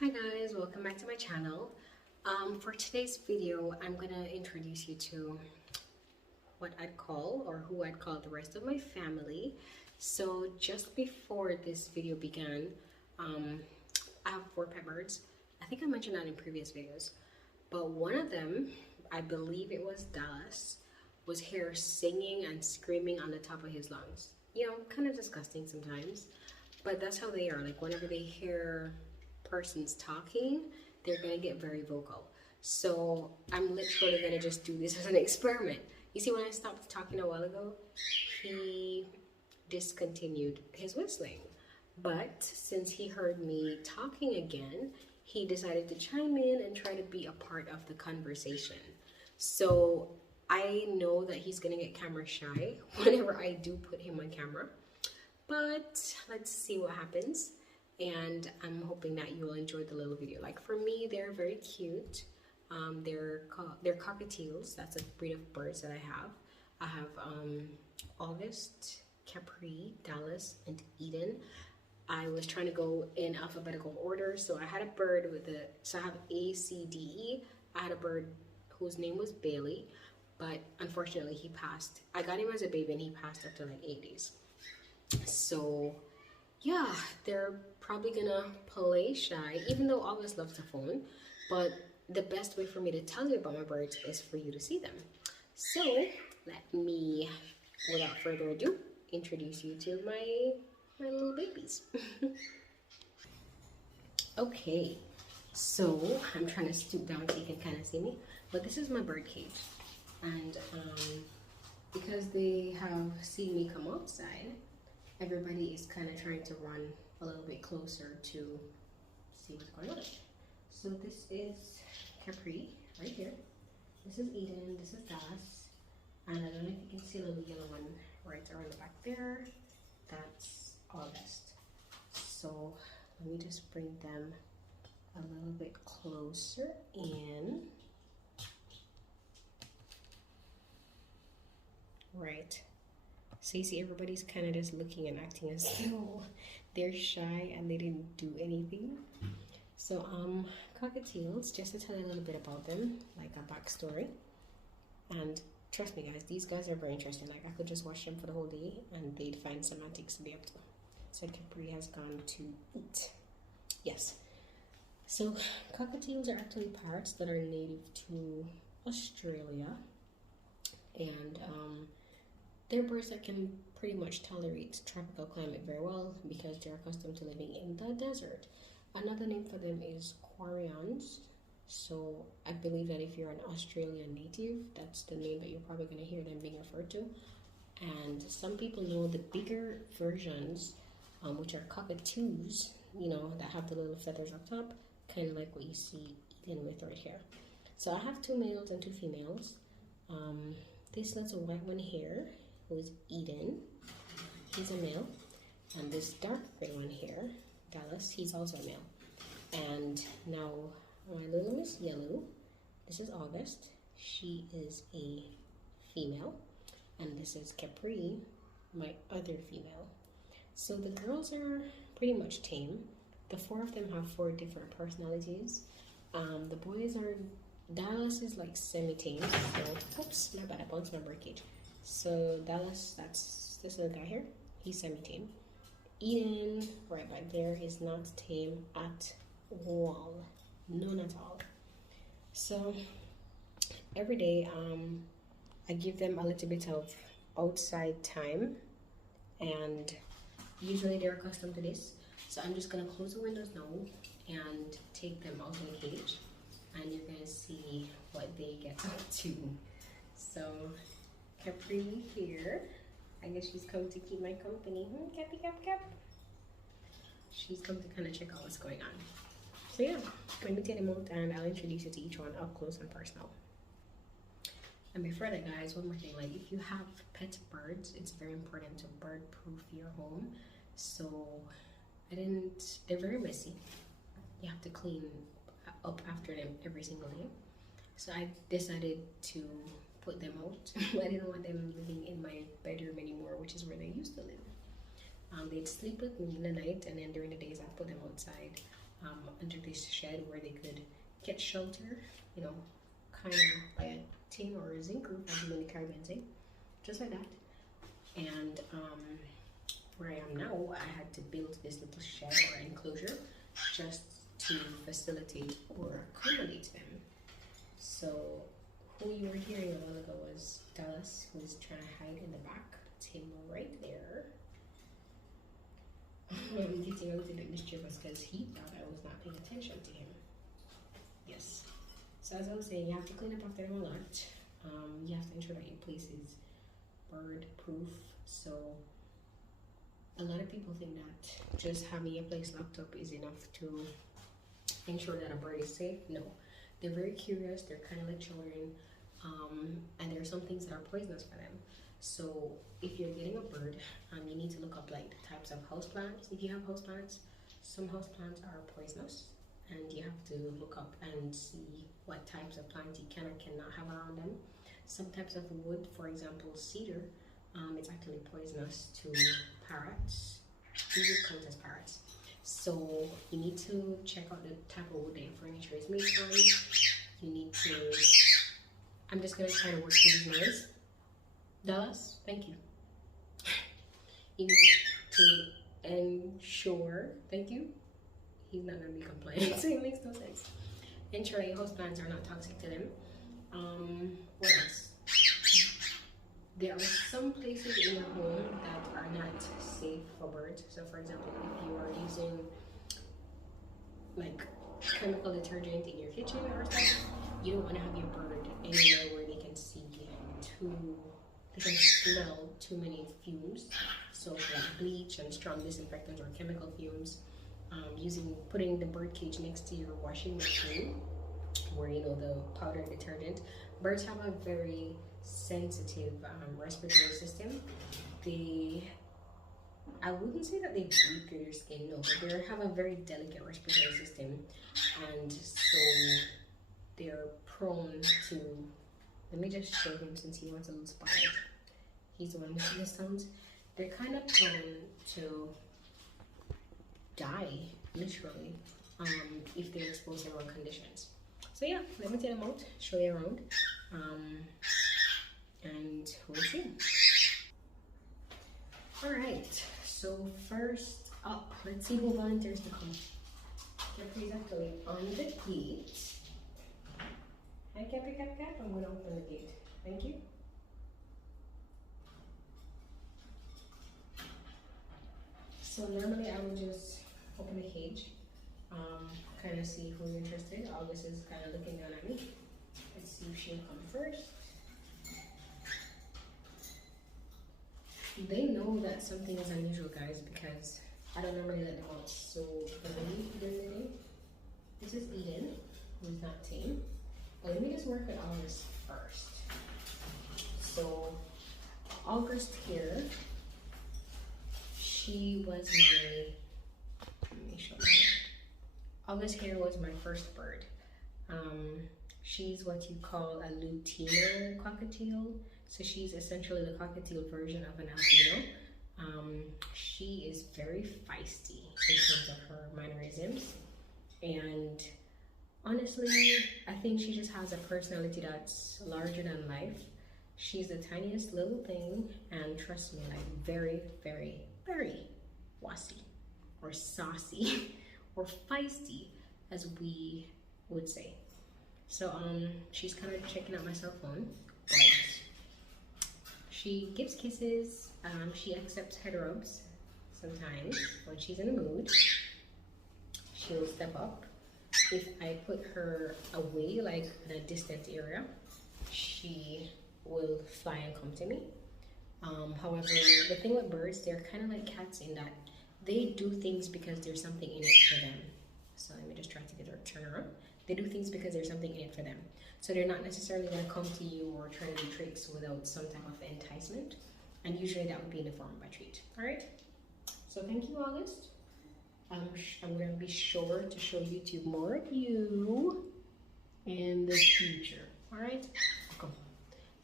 Hi guys, welcome back to my channel. For today's video, I'm gonna introduce you to what I'd call or who I'd call the rest of my family. So just before this video began, I have 4 pet birds. I think I mentioned that in previous videos, but one of them, I believe it was Dallas, was here singing and screaming on the top of his lungs. You know, kind of disgusting sometimes, but that's how they are. Like whenever they hear persons talking, they're gonna get very vocal. So I'm literally gonna just do this as an experiment. You see, when I stopped talking a while ago, he discontinued his whistling. But since he heard me talking again, he decided to chime in and try to be a part of the conversation. So I know that he's gonna get camera shy whenever I do put him on camera. But let's see what happens. And I'm hoping that you will enjoy the little video. Like for me, they're very cute. They're cockatiels. That's a breed of birds that I have. I have August, Capri, Dallas, and Eden. I was trying to go in alphabetical order, so I had a bird so I have A, C, D, E. I had a bird whose name was Bailey, but unfortunately he passed. I got him as a baby and he passed after like 8 days. So yeah, they're probably gonna play shy, even though August loves the phone. But the best way for me to tell you about my birds is for you to see them. So let me, without further ado, introduce you to my little babies. Okay, so I'm trying to stoop down so you can kind of see me. But this is my bird cage, and because they have seen me come outside, everybody is kind of trying to run a little bit closer to see what's going on. So this is Capri right here. This is Eden. This is Dallas. And I don't know if you can see a little yellow one right around the back there. That's August. So let me just bring them a little bit closer in. Right. So you see, everybody's kind of just looking and acting as though they're shy and they didn't do anything. So cockatiels, just to tell you a little bit about them, like a backstory. And trust me guys, these guys are very interesting. Like I could just watch them for the whole day and they'd find some antics to be up to. So Capri has gone to eat. Yes. So cockatiels are actually parrots that are native to Australia. And they're birds that can pretty much tolerate tropical climate very well because they're accustomed to living in the desert. Another name for them is quarians. So I believe that if you're an Australian native, that's the name that you're probably going to hear them being referred to. And some people know the bigger versions, which are cockatoos, you know, that have the little feathers up top, kind of like what you see Eden with right here. So I have 2 males and 2 females. This little white one here, who is Eden, he's a male. And this dark gray one here, Dallas, he's also a male. And now my little Miss Yellow, this is August, she is a female. And this is Capri, my other female. So the girls are pretty much tame. The 4 of them have 4 different personalities. The boys are, Dallas is like semi-tame, so, oops, my bad, I bounced my bird cage. So Dallas, that's this little guy here, he's semi-tame. Eden, right back there, is not tame at all, none at all. So every day, I give them a little bit of outside time, and usually they're accustomed to this. So I'm just gonna close the windows now and take them out of the cage, and you're gonna see what they get up to. So Capri here, I guess she's come to keep my company. Cappy, cap, cap. She's come to kind of check out what's going on. So yeah, let me take them out and I'll introduce you to each one up close and personal. And before that guys, one more thing, like if you have pet birds, it's very important to bird proof your home. So they're very messy. You have to clean up after them every single day. So I decided to put them out. I didn't want them living in my bedroom anymore, which is where they used to live. They'd sleep with me in the night, and then during the days I'd put them outside. under this shed where they could get shelter, you know, kind of by a team or a zinc group, as you in the Caribbean say, just like that. And where I am now, I had to build this little shed or enclosure just to facilitate or accommodate them. So who you were hearing a while ago was Dallas, who's trying to hide in the back. It's him right there. I'm getting a little bit mischievous because he thought I was not paying attention to him. Yes. So as I was saying, you have to clean up after them a lot. You have to ensure that your place is bird proof. So a lot of people think that just having your place locked up is enough to ensure that a bird is safe. No, they're very curious. They're kind of like children, and there are some things that are poisonous for them. So if you're getting a bird, you need to look up like the types of houseplants. If you have houseplants, some houseplants are poisonous, and you have to look up and see what types of plants you can or cannot have around them. Some types of wood, for example, cedar, it's actually poisonous to parrots. These would count as parrots. So you need to check out the type of wood that your furniture is made from. You need to, I'm just going to try to work through these nails. Dallas, thank you. You need to ensure, thank you. He's not going to be compliant, so it makes no sense. Ensure your house plants are not toxic to them. What else? There are some places in your home that are not safe for birds. So for example, if you are using like chemical detergent in your kitchen or stuff, you don't want to have your bird anywhere where they can see they can smell too many fumes. So like bleach and strong disinfectants or chemical fumes. Putting the bird cage next to your washing machine, where you know the powder detergent. Birds have a very sensitive respiratory system. I wouldn't say that they breathe through your skin, no, but they have a very delicate respiratory system, and so they're prone to. Let me just show him since he wants a little spotlight. He's the one making the sounds. They're kind of prone to die, literally, if they're exposed to wrong conditions. So yeah, let me take them out, show you around, and we'll see. All right, so first up, let's see who volunteers to come. Capri is actually on the gate. Hi, Capri, I'm gonna open the gate. Thank you. So normally I would just open the cage, kind of see who's interested. August is kind of looking down at me. Let's see if she'll come first. They know that something is unusual, guys, because I don't normally let them out so early during the day. This is Eden, who's not tame. But let me just work with August first. So August here, she was let me show you. August here was my first bird. She's what you call a Lutino cockatiel. So she's essentially the cockatiel version of an albino. She is very feisty in terms of her mannerisms. And honestly, I think she just has a personality that's larger than life. She's the tiniest little thing, and trust me, like very, very, very wassy or saucy or feisty, as we would say. So she's kind of checking out my cell phone, but she gives kisses. She accepts head rubs sometimes when she's in the mood. She'll step up. If I put her away, like in a distant area, she will fly and come to me. However, the thing with birds, they're kind of like cats in that they do things because there's something in it for them. So let me just try to get her to turn around. They do things because there's something in it for them. So they're not necessarily going to come to you or try to do tricks without some type of enticement. And usually that would be in the form of a treat. All right? So thank you, August. I'm going to be sure to show you to more of you in the future. All right? Come.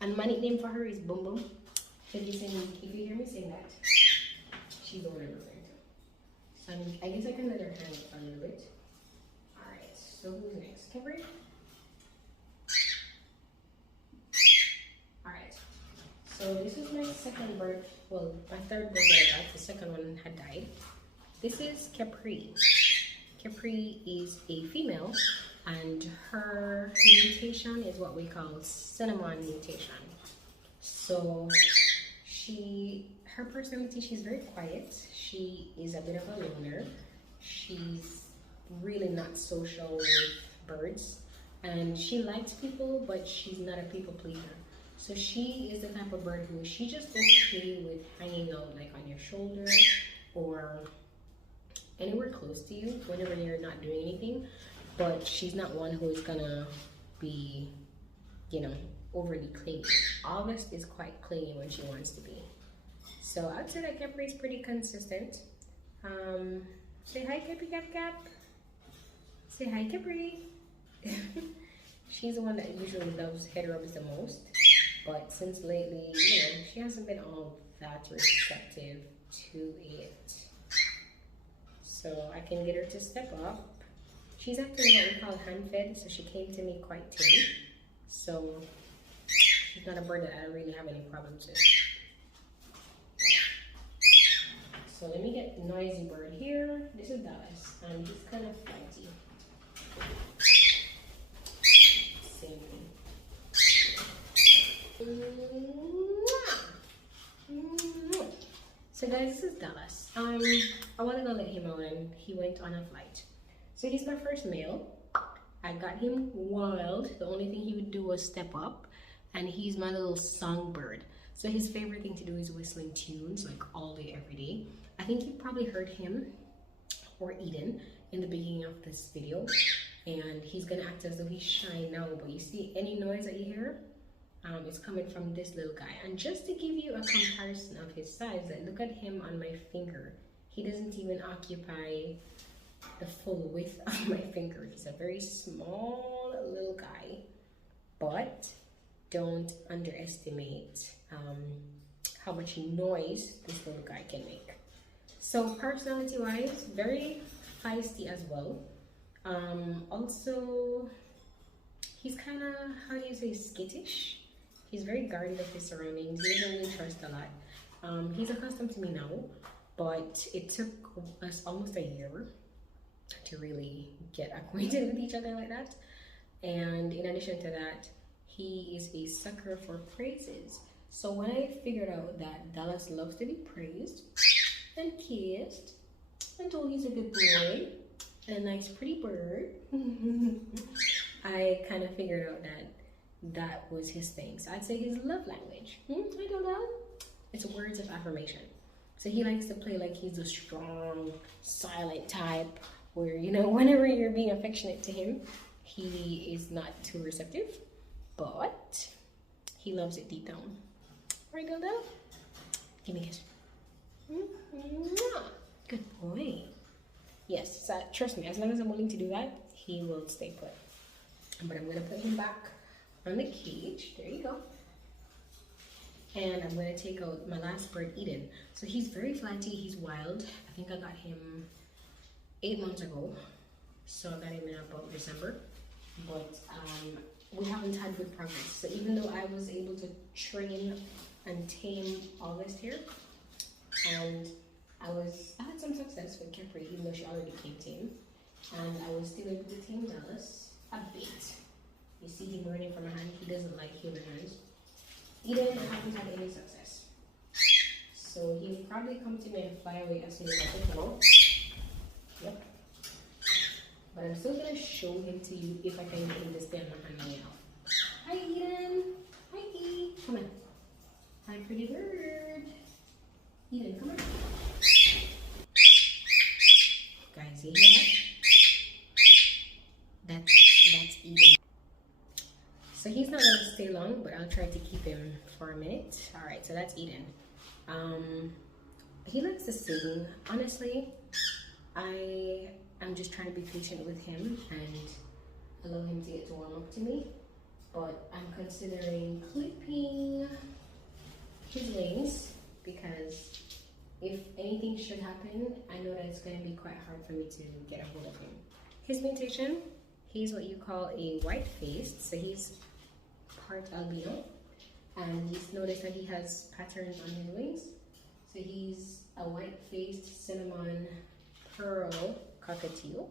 And my nickname for her is Boom Boom. If you hear me saying that, she's the one I'm referring to. So I guess I can let her hang a little bit. So who's next? Capri? Alright. So this is my second bird. Well, my third bird that I got. The second one had died. This is Capri. Capri is a female, and her mutation is what we call cinnamon mutation. So her personality, she's very quiet. She is a bit of a loner. She's really not social with birds, and she likes people, but she's not a people pleaser. So she is the type of bird who she just okay with hanging out like on your shoulder or anywhere close to you whenever you're not doing anything, but she's not one who is gonna be, you know, overly clingy. August is quite clingy when she wants to be. So I'd say that Capri is pretty consistent. Say hi, Capri Cap Cap. Say hi, Capri. She's the one that usually loves head rubs the most, but since lately, you know, she hasn't been all that receptive to it. So I can get her to step up. She's actually what we call hand-fed, so she came to me quite tame. So she's not a bird that I don't really have any problems with. So let me get noisy bird here. This is Dallas, and he's kind of flighty. Same thing. So guys, this is Dallas. I wanted to let him out, and he went on a flight. So he's my first male. I got him wild. The only thing he would do was step up, and he's my little songbird. So his favorite thing to do is whistling tunes like all day, every day. I think you probably heard him or Eden in the beginning of this video, and he's gonna act as though he's shy now, but you see any noise that you hear, it's coming from this little guy. And just to give you a comparison of his size, look at him on my finger. He doesn't even occupy the full width of my finger. He's a very small little guy, but don't underestimate how much noise this little guy can make. So personality wise, very feisty as well. Also, he's kind of, how do you say, skittish. He's very guarded of his surroundings. He doesn't really trust a lot. He's accustomed to me now, but it took us almost a year to really get acquainted with each other like that. And in addition to that, he is a sucker for praises. So when I figured out that Dallas loves to be praised and kissed and told he's a good boy and a nice pretty bird, I kind of figured out that that was his thing. So I'd say his love language, I don't know, it's words of affirmation. So he likes to play like he's a strong, silent type where, you know, whenever you're being affectionate to him, he is not too receptive, but he loves it deep down. Right, Dildo? Give me a kiss. Good boy. Yes, trust me, as long as I'm willing to do that, he will stay put. But I'm going to put him back on the cage. There you go. And I'm going to take out my last bird, Eden. So he's very flighty, he's wild. I think I got him 8 months ago. So I got him in about December. But we haven't had good progress. So even though I was able to train and tame August here, and I had some success with Capri, even though she already came tame, and I was still able to tame Dallas a bit. You see him running from my hand. He doesn't like human hands. Eden hasn't had any success, so he'll probably come to me and fly away as soon as I put him out. Yep. But I'm still gonna show him to you if I can get him to stay on my hand now. Hi, Eden. Hi, E. Come on. Hi, pretty bird. Eden, come on. Guys, you hear that? That's Eden. So he's not gonna stay long, but I'll try to keep him for a minute. All right, so that's Eden. He likes to sing. Honestly, I'm just trying to be patient with him and allow him to get to warm up to me. But I'm considering clipping his wings because if anything should happen, I know that it's going to be quite hard for me to get a hold of him. His mutation, He's what you call a white-faced, so he's part albino. And you've noticed that he has patterns on his wings. So he's a white-faced cinnamon pearl cockatiel.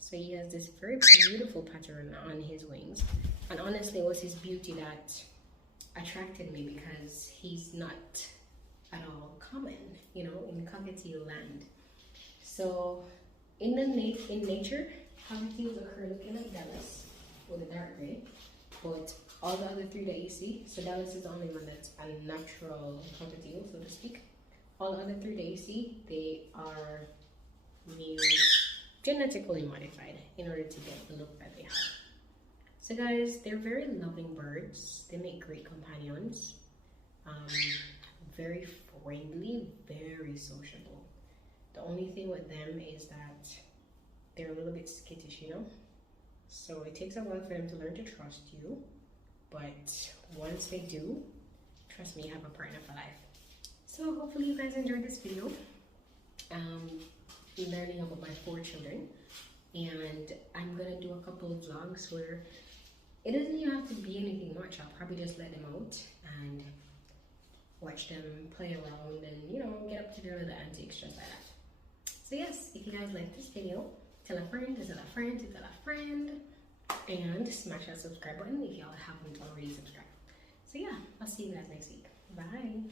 So he has this very beautiful pattern on his wings. And honestly, it was his beauty that attracted me because he's not at all common, you know, in cockatiel land. So in nature, cockatiels occur looking like Dallas with a dark gray, but all the other three that you see, so Dallas is the only one that's a natural cockatiel, so to speak. All the other three that you see, they are new, genetically modified in order to get the look that they have. So guys, they're very loving birds. They make great companions. Very friendly, very sociable. The only thing with them is that they're a little bit skittish, you know? So it takes a while for them to learn to trust you. But once they do, trust me, you have a partner for life. So hopefully you guys enjoyed this video. Learning about my 4 children. And I'm gonna do a couple of vlogs where it doesn't even have to be anything much. I'll probably just let them out and watch them play around and, you know, get up to their little antics just like that. So yes, if you guys like this video, tell a friend to tell a friend to tell a friend, and smash that subscribe button if y'all haven't already subscribed. So yeah, I'll see you guys next week. Bye.